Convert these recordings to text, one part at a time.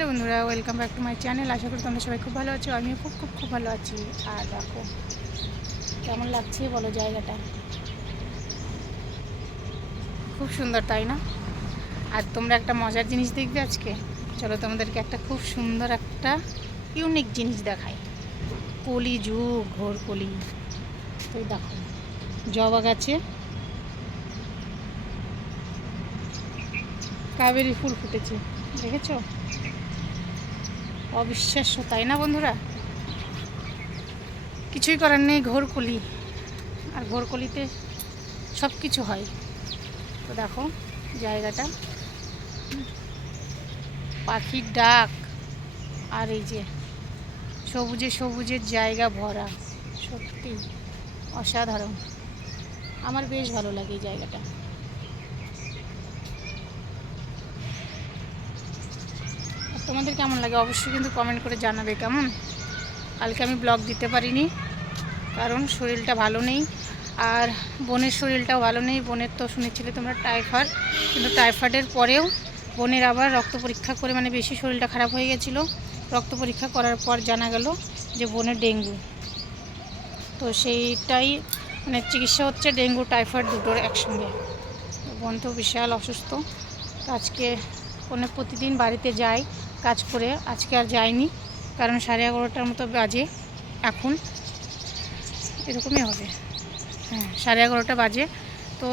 Hello বন্ধুরা, welcome back to my channel. আশা করি তোমরা সবাই খুব ভালো আছো। আমিও খুব খুব খুব ভালো আছি। আর দেখো কেমন লাগছে বলো, জায়গাটা খুব সুন্দর, তাই না? আর তোমরা একটা মজার জিনিস দেখবে আজকে। চলো তোমাদেরকে একটা খুব সুন্দর একটা ইউনিক জিনিস দেখাই। কলি যুগ, ঘোর কলি। তো দেখো জবা গাছে কাবেরি ফুল ফুটেছে, দেখেছো? অবিশ্বাস্য, তাই না বন্ধুরা? কিছুই করার নেই, ঘোরকলি। আর ঘোরকলিতে সব কিছু হয়। তো দেখো জায়গাটা, পাখির ডাক, আর এই যে সবুজে সবুজের জায়গা ভরা, সত্যি অসাধারণ। আমার বেশ ভালো লাগে এই জায়গাটা। আর তোমাদের কেমন লাগে অবশ্যই কিন্তু কমেন্ট করে জানাবে। কেমন, কালকে আমি ব্লগ দিতে পারিনি কারণ শরীরটা ভালো নেই, আর বোনের শরীরটাও ভালো নেই। বোনের তো শুনেছিলে তোমরা টাইফয়েড, কিন্তু টাইফয়েডের পরেও বোনের আবার রক্ত পরীক্ষা করে, মানে বেশি শরীরটা খারাপ হয়ে গেছিলো। রক্ত পরীক্ষা করার পর জানা গেল যে বোনের ডেঙ্গু। তো সেইটাই মানে চিকিৎসা হচ্ছে ডেঙ্গু টাইফয়েড দুটোর একসঙ্গে। বোন তো বিশাল অসুস্থ। তো আজকে বোনে প্রতিদিন বাড়িতে যায় কাজ করে, আজকে আর যায়নি কারণ 11:30টার মতো বাজে এখন, এরকমই হবে। হ্যাঁ, 11:30টা বাজে। তো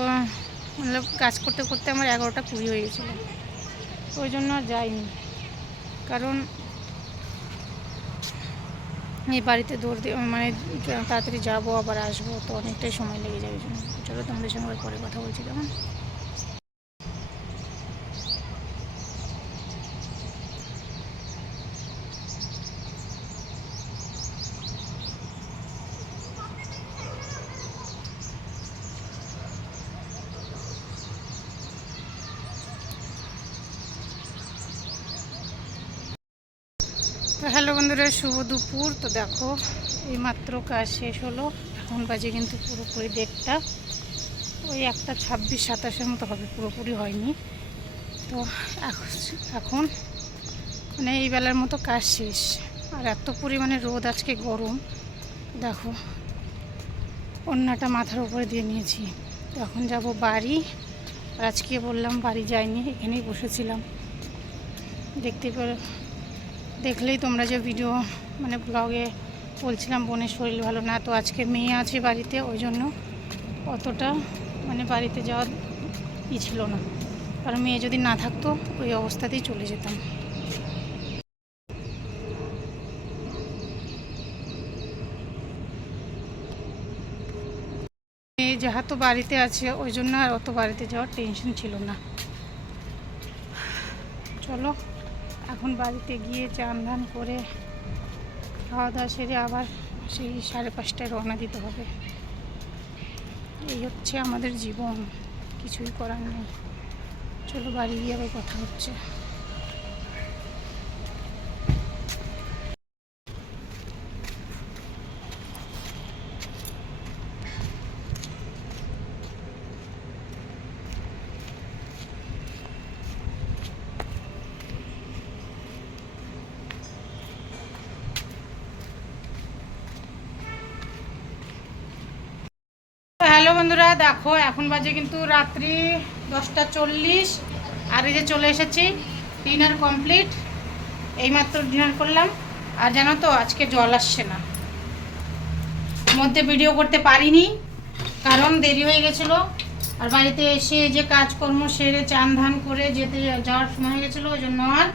মানে কাজ করতে করতে আমার 11:20 হয়ে গেছিলো। তো ওই জন্য আর যাইনি, কারণ এই বাড়িতে দৌড় দিয়ে মানে তাড়াতাড়ি যাবো আবার আসবো, তো অনেকটাই সময় লেগে যাবে। জন্য চলো তোমাদের সঙ্গে পরে কথা বলছি, কেমন? তো হ্যালো বন্ধুরা, শুভ দুপুর। তো দেখো এইমাত্র কাজ শেষ হলো, এখন বাজে কিন্তু পুরোপুরি 1:30, ওই 1:26-27 মতো হবে, পুরোপুরি হয়নি। তো এখন মানে এই বেলার মতো কাজ শেষ। আর এত পরিমাণে রোদ, আজকে গরম। দেখো ওড়নাটা মাথার উপরে দিয়ে নিয়েছি। তো এখন যাব বাড়ি। আর আজকে বললাম বাড়ি যাইনি, এখানেই বসেছিলাম। দেখলেই তোমরা যে ভিডিও মানে ব্লগে বলছিলাম বোনের শরীর ভালো না, তো আজকে মেয়ে আছে বাড়িতে, ওই জন্য অতটা মানে বাড়িতে যাওয়ার ছিল না। কারণ মেয়ে যদি না থাকতো ওই অবস্থাতেই চলে যেতাম। মেয়ে যেহেতু বাড়িতে আছে ওই জন্য আর অত বাড়িতে যাওয়ার টেনশন ছিল না। চলো এখন বাড়িতে গিয়ে চান ধান করে খাওয়া দাওয়া সেরে আবার সেই 5:30টায় রওনা দিতে হবে। এই হচ্ছে আমাদের জীবন, কিছুই করার নেই। চলো বাড়ি গিয়ে আবার কথা হচ্ছে। হ্যালো বন্ধুরা, দেখো এখন বাজে কিন্তু রাত্রি 10:40। আর এই যে চলে এসেছি, ডিনার কমপ্লিট, এইমাত্র ডিনার করলাম। আর জানো তো আজকে জল আসছে না, মধ্যে ভিডিও করতে পারিনি কারণ দেরি হয়ে গেছিলো। আর বাড়িতে এসে যে কাজকর্ম সেরে চান ধান করে যেতে যাওয়ার সময় হয়ে গেছিলো, ওই জন্য আর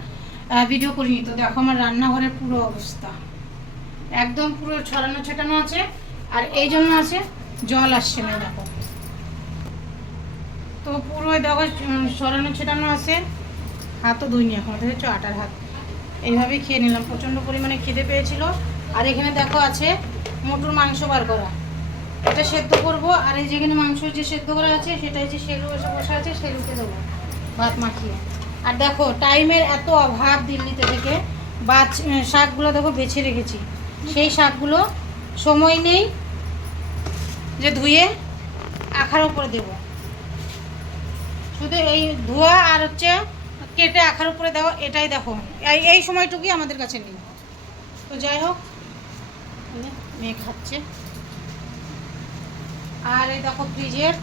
ভিডিও করিনি। তো দেখো আমার রান্নাঘরের পুরো অবস্থা একদম পুরো ছড়ানো ছেটানো আছে, আর এই জন্য আছে জল আসছে না। দেখো তো পুরো দেখো ছড়ানো ছেটানো আছে, হাতও ধুইনি এখন, দেখেছো আটার হাত। এইভাবেই খেয়ে নিলাম, প্রচণ্ড পরিমাণে খিদে পেয়েছিল। আর এখানে দেখো আছে মটুর মাংস বার করা, এটা সেদ্ধ করব। আর এই যেখানে মাংস যে সেদ্ধ করা আছে সেটা হচ্ছে সেলু এসে বসে আছে, সেলুতে দেবো ভাত মাখিয়ে। আর দেখো টাইমের এত অভাব দিল্লিতে থেকে, শাকগুলো দেখো বেছে রেখেছি, সেই শাকগুলো সময় নেই যে ধুয়ে আখার উপরে দেব। শুধু এই ধোয়া আর হচ্ছে কেটে আখার উপরে দেওয়া, এটাই দেখো এই সময়টুকুই আমাদের কাছে নেই। তো যাই হোক, মেয়ে খাচ্ছে। আর এই দেখো ফ্রিজের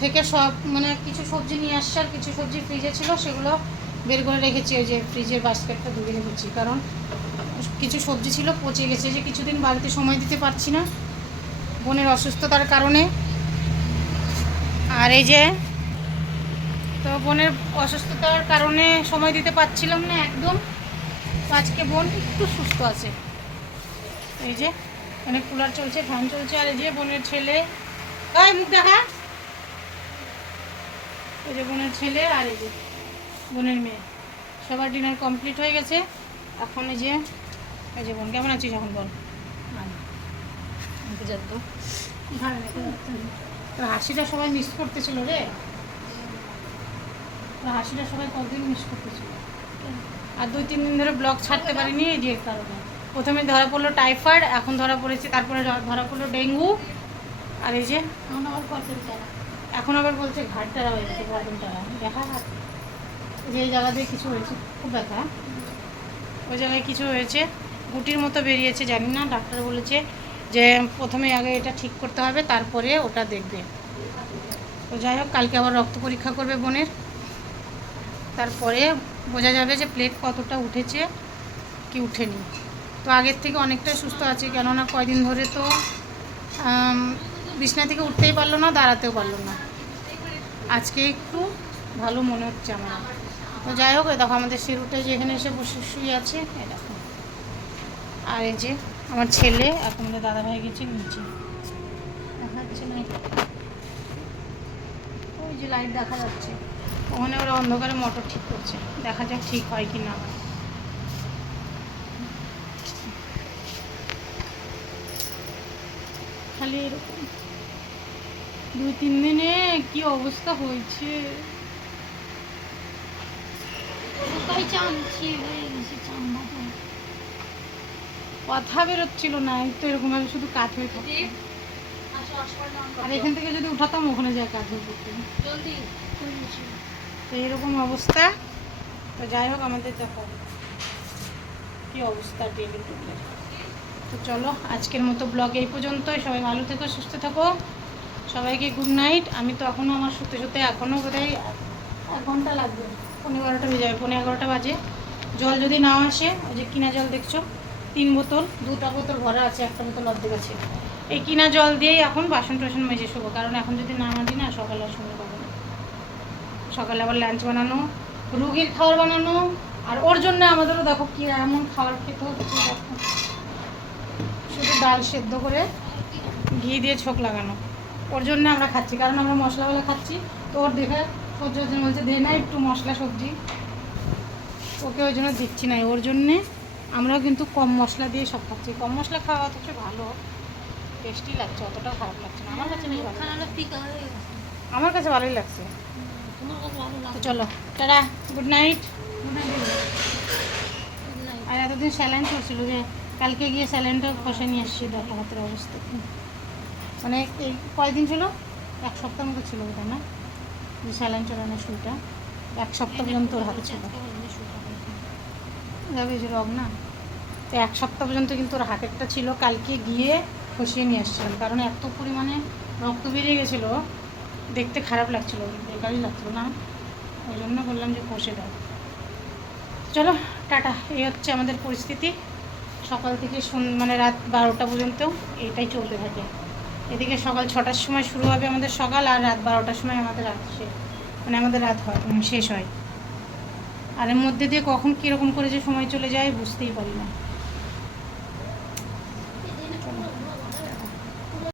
থেকে সব মানে কিছু সবজি নিয়ে আসছে, আর কিছু সবজি ফ্রিজে ছিল সেগুলো বের করে রেখেছি। ওই যে ফ্রিজের বাস্কেটটা ধুয়ে রেখেছি, কারণ কিছু সবজি ছিল পচে গেছে। যে কিছুদিন বাড়িতে সময় দিতে পারছি না বোনের অসুস্থতার কারণে। আর এই যে তো বোনের অসুস্থতার কারণে সময় দিতে পারছিলাম না একদম। তো আজকে বোন একটু সুস্থ আছে। এই যে অনেক কুলার চলছে, ফ্যান চলছে। আর এই যে বোনের ছেলে, এই মুখ দেখা, এই যে বোনের ছেলে আর এই যে বোনের মেয়ে, সবার ডিনার কমপ্লিট হয়ে গেছে। এখন এই যে বোন কেমন আছিস এখন বল? তোর হাসিটা সবাই মিস করতেছিল রে, তোর হাসিটা সবাই কতদিন মিস করতেছিল। আর 2-3 দিন ধরে ব্লগ ছাড়তে পারিনি এই যে কারণে। প্রথমে ধরা পড়লো টাইফয়েড, এখন ধরা পড়েছে, তারপরে ধরা পড়লো ডেঙ্গু। আর এই যে এখন আবার বলছে ঘাট টারা হয়েছে, গরম টারা দেখা ঘাট। যে জায়গা দিয়ে কিছু হয়েছে, খুব ব্যথা, ওই জায়গায় কিছু হয়েছে, গুটির মতো বেরিয়েছে, জানি না। ডাক্তার বলেছে যে প্রথমে আগে এটা ঠিক করতে হবে, তারপরে ওটা দেখবে। তো যাই হোক, কালকে আবার রক্ত পরীক্ষা করবে বোনের, তারপরে বোঝা যাবে যে প্লেট কতটা উঠেছে কি উঠেনি। তো আগের থেকে অনেকটাই সুস্থ আছে, কেননা কয়দিন ধরে তো বিছনা থেকে উঠতেই পারলো না, দাঁড়াতেও পারলো না। আজকে একটু ভালো মনে হচ্ছে আমার। তো যাই হোক, দেখো আমাদের শিরুটা যেখানে এসে বসে শুয়ে আছে, এই দেখো। আর এই যে আমার ছেলে, এখন আমাদের দাদাভাই গেছে নিচে, দেখা যাচ্ছে না, ওই যে লাইট দেখা যাচ্ছে ওখানে, ওরা অন্ধকারে মোটর ঠিক করছে, দেখা যাক ঠিক হয় কি না হয়। খালি এরকম 2-3 দিনে কি অবস্থা হয়েছে। কথা বেরোচ্ছিল না, এই তো এরকম ভাবে শুধু কাজ হয়ে থাকে। আর এখান থেকে যদি উঠাতাম ওখানে যায় কাজ হয়ে করতে, তো এরকম অবস্থা। তো যাই হোক, আমাদের দেখো কি অবস্থা ডেলি টুকের। তো চলো, আজকের মতো ব্লগ এই পর্যন্তই। সবাই ভালো থেকো, সুস্থ থাকো, সবাইকে গুড নাইট। আমি তো এখনও আমার শুতে শুতে এখনও বোধহয় 1 ঘন্টা লাগবে, 11:30 বেজে যাবে, 11:15 বাজে। জল যদি না আসে, ওই যে কিনা জল দেখছো 3 বোতল, 2টা বোতল ভরা আছে, 1টা বোতল অর্ধেক আছে। এই কিনা জল দিয়েই এখন বাসন টাসন মেজে শোবো, কারণ এখন যদি না মাজি না সকালে আর সময় পাবো না। সকালে আবার লাঞ্চ বানানো, রুগীর খাবার বানানো, আর ওর জন্য আমাদেরও দেখো কি এমন খাবার খেতে হচ্ছে। দেখো শুধু ডাল সেদ্ধ করে ঘি দিয়ে ছোক লাগানো, ওর জন্য আমরা খাচ্ছি, কারণ আমরা মশলাওয়ালা খাচ্ছি। তো ওর দেখে সহ্য হচ্ছে না, বলছে দে না একটু মশলা সবজি, ওকে ওই জন্য দিচ্ছি না। ওর জন্যে আমরাও কিন্তু কম মশলা দিয়ে সব খাচ্ছি। কম মশলা খাওয়া অথচ ভালো, টেস্টি লাগছে, অতটাও খারাপ লাগছে না আমার কাছে। আমার কাছে ভালোই লাগছে। তো চলো টাটা, গুড নাইট। আর এতদিন স্যালাইন চলছিল, যে কালকে গিয়ে স্যালাইনটা কষে নিয়ে আসছি, দেখো হাতের অবস্থা। মানে এই কয়দিন ছিল, 1 সপ্তাহ মতো ছিল ওটা না, যে স্যালাইন চলানোর শুরুটা 1 সপ্তাহ পর্যন্ত ওর হাতে ছিল। যাবে যে রোগ না, তো 1 সপ্তাহ পর্যন্ত কিন্তু ওর হাতেরটা ছিল। কালকে গিয়ে কষিয়ে নিয়ে আসছিলাম, কারণ এত পরিমাণে রক্ত বেরিয়ে গেছিলো, দেখতে খারাপ লাগছিলো, বেকারই লাগছিলো না, ওই জন্য বললাম যে কষে দাও। চলো টাটা। এই হচ্ছে আমাদের পরিস্থিতি, সকাল থেকে মানে রাত 12টা পর্যন্ত এটাই চলতে থাকে। এদিকে সকাল 6টার সময় শুরু হবে আমাদের সকাল, আর রাত 12টার সময় আমাদের রাত মানে আমাদের রাত হয় শেষ হয়। আর এর মধ্যে দিয়ে কখন কীরকম করে যে সময় চলে যায় বুঝতেই পারি না।